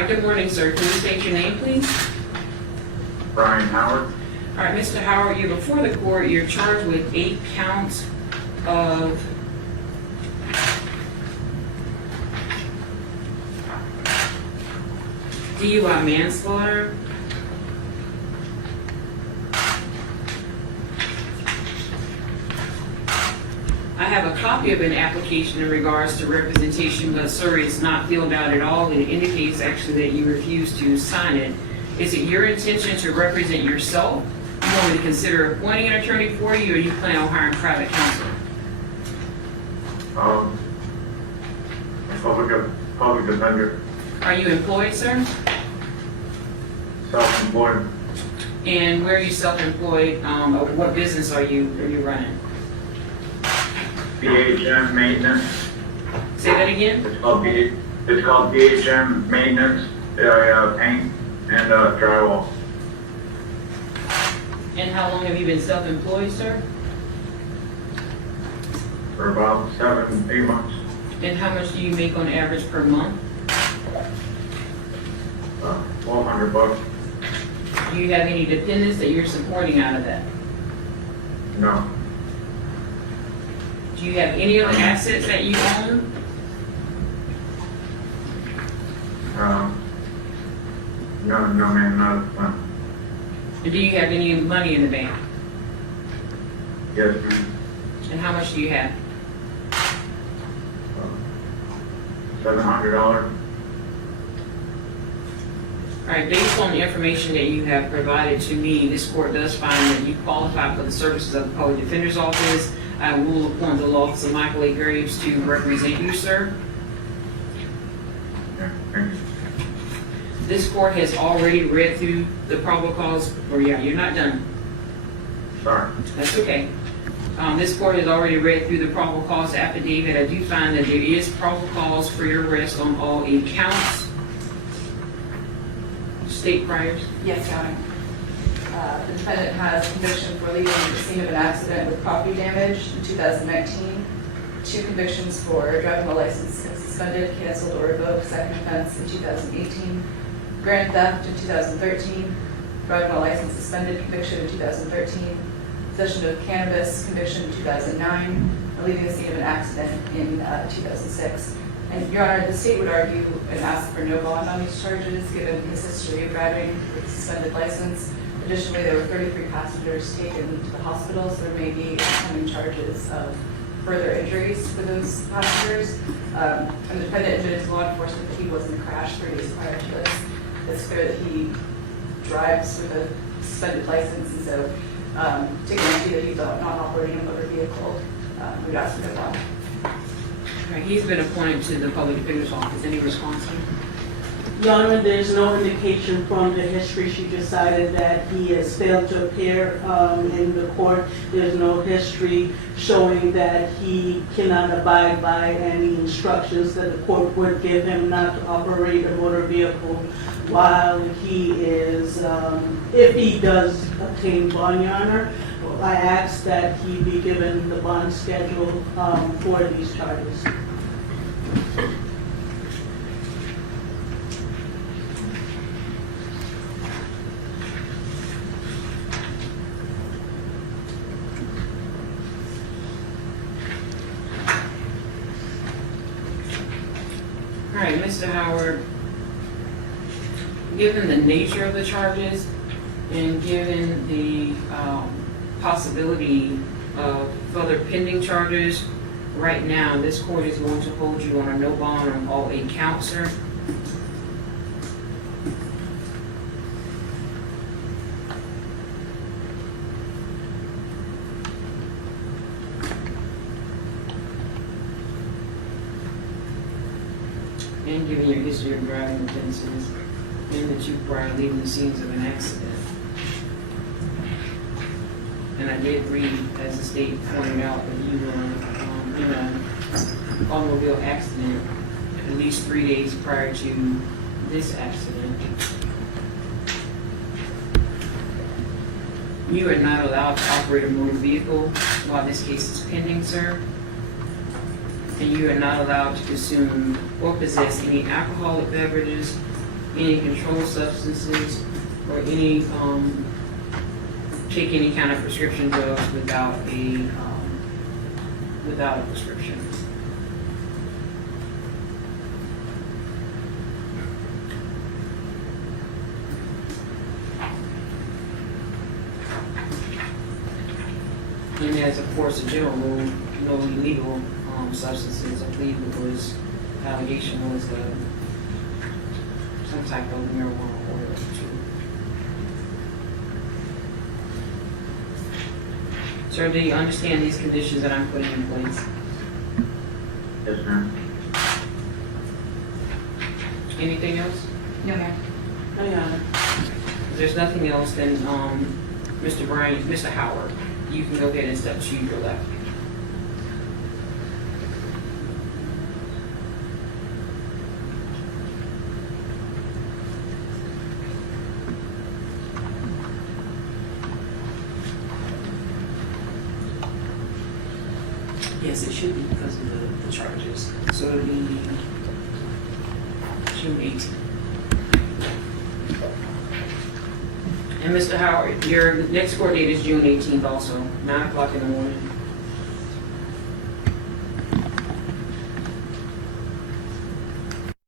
right, good morning, sir. Can you state your name, please? Brian Howard. All right, Mr. Howard, you're before the court. You're charged with 8 counts of DUI manslaughter. I have a copy of an application in regards to representation, but sir, it's not filled out at all. It indicates actually that you refuse to sign it. Is it your intention to represent yourself? You want me to consider appointing an attorney for you, or you plan on hiring private counsel? Public defender, Are you employed, sir? self-employed, And where are you self-employed? Or what business are you running? BHM maintenance. Say that again? It's called BHM maintenance, paint and drywall. And how long have you been self-employed, sir? For about 7-8 months. And how much do you make on average per month? $1,200. Do you have any dependents that you're supporting out of that? No. Do you have any other assets that you own? No, ma'am, not. And do you have any money in the bank? Yes, ma'am. And how much do you have? $700. All right, based on the information that you have provided to me, this court does find that you qualify for the services of the Public Defender's Office. I will appoint the law officer Michael A. Graves to represent you, sir. Yeah, thank you. This court has already read through the probable cause, or yeah, you're not done. Sorry. That's okay. This court has already read through the probable cause affidavit. I do find that there is probable cause for your arrest on all 8 counts. State priors. Yes, Your Honor. The defendant has conviction for leaving the scene of an accident with property damage in 2019, 2 convictions for driving while license suspended, canceled, or revoked, second offense in 2018, grand theft in 2013, driving while license suspended, conviction in 2013, possession of cannabis, conviction in 2009, and leaving the scene of an accident in 2006. And Your Honor, the state would argue and ask for no bond on these charges, given his history of driving with a suspended license. Additionally, there were 33 passengers taken to the hospital, so there may be upcoming charges of further injuries for those passengers. And the defendant admitted to law enforcement that he was in a crash 3 days prior to this. It's clear that he drives with a suspended license, and so to guarantee that he's not operating a motor vehicle, we would ask for no bond. All right, he's been appointed to the Public Defender's Office. Any response? Your Honor, there's no indication from the history. She decided that he has failed to appear in the court. There's no history showing that he cannot abide by any instructions that the court would give him not to operate a motor vehicle while he is, if he does obtain bond, Your Honor. I ask that he be given the bond schedule for these charges. All right, Mr. Howard, given the nature of the charges and given the possibility of further pending charges, right now, this court is going to hold you on a no bond on all 8 counts, sir. And given your history of driving offenses, and that you prior leaving the scenes of an accident. And I did read, as the state pointed out, that you were in an automobile accident at least 3 days prior to this accident. You are not allowed to operate a motor vehicle while this case is pending, sir. And you are not allowed to consume or possess any alcoholic beverages, any controlled substances, or any, take any kind of prescription drugs without a prescription. And as of course, a general rule, no illegal substances. I believe it was, the allegation was some type of marijuana oil too. Sir, do you understand these conditions that I'm putting in place? Yes, ma'am. Anything else? No, ma'am. No, Your Honor. If there's nothing else, then Mr. Bryan, Mr. Howard, you can go ahead and step to your left. Yes, it should be because of the charges. So it'll be June 18th. And Mr. Howard, your next court date is June 18th also, 9 o'clock in the morning.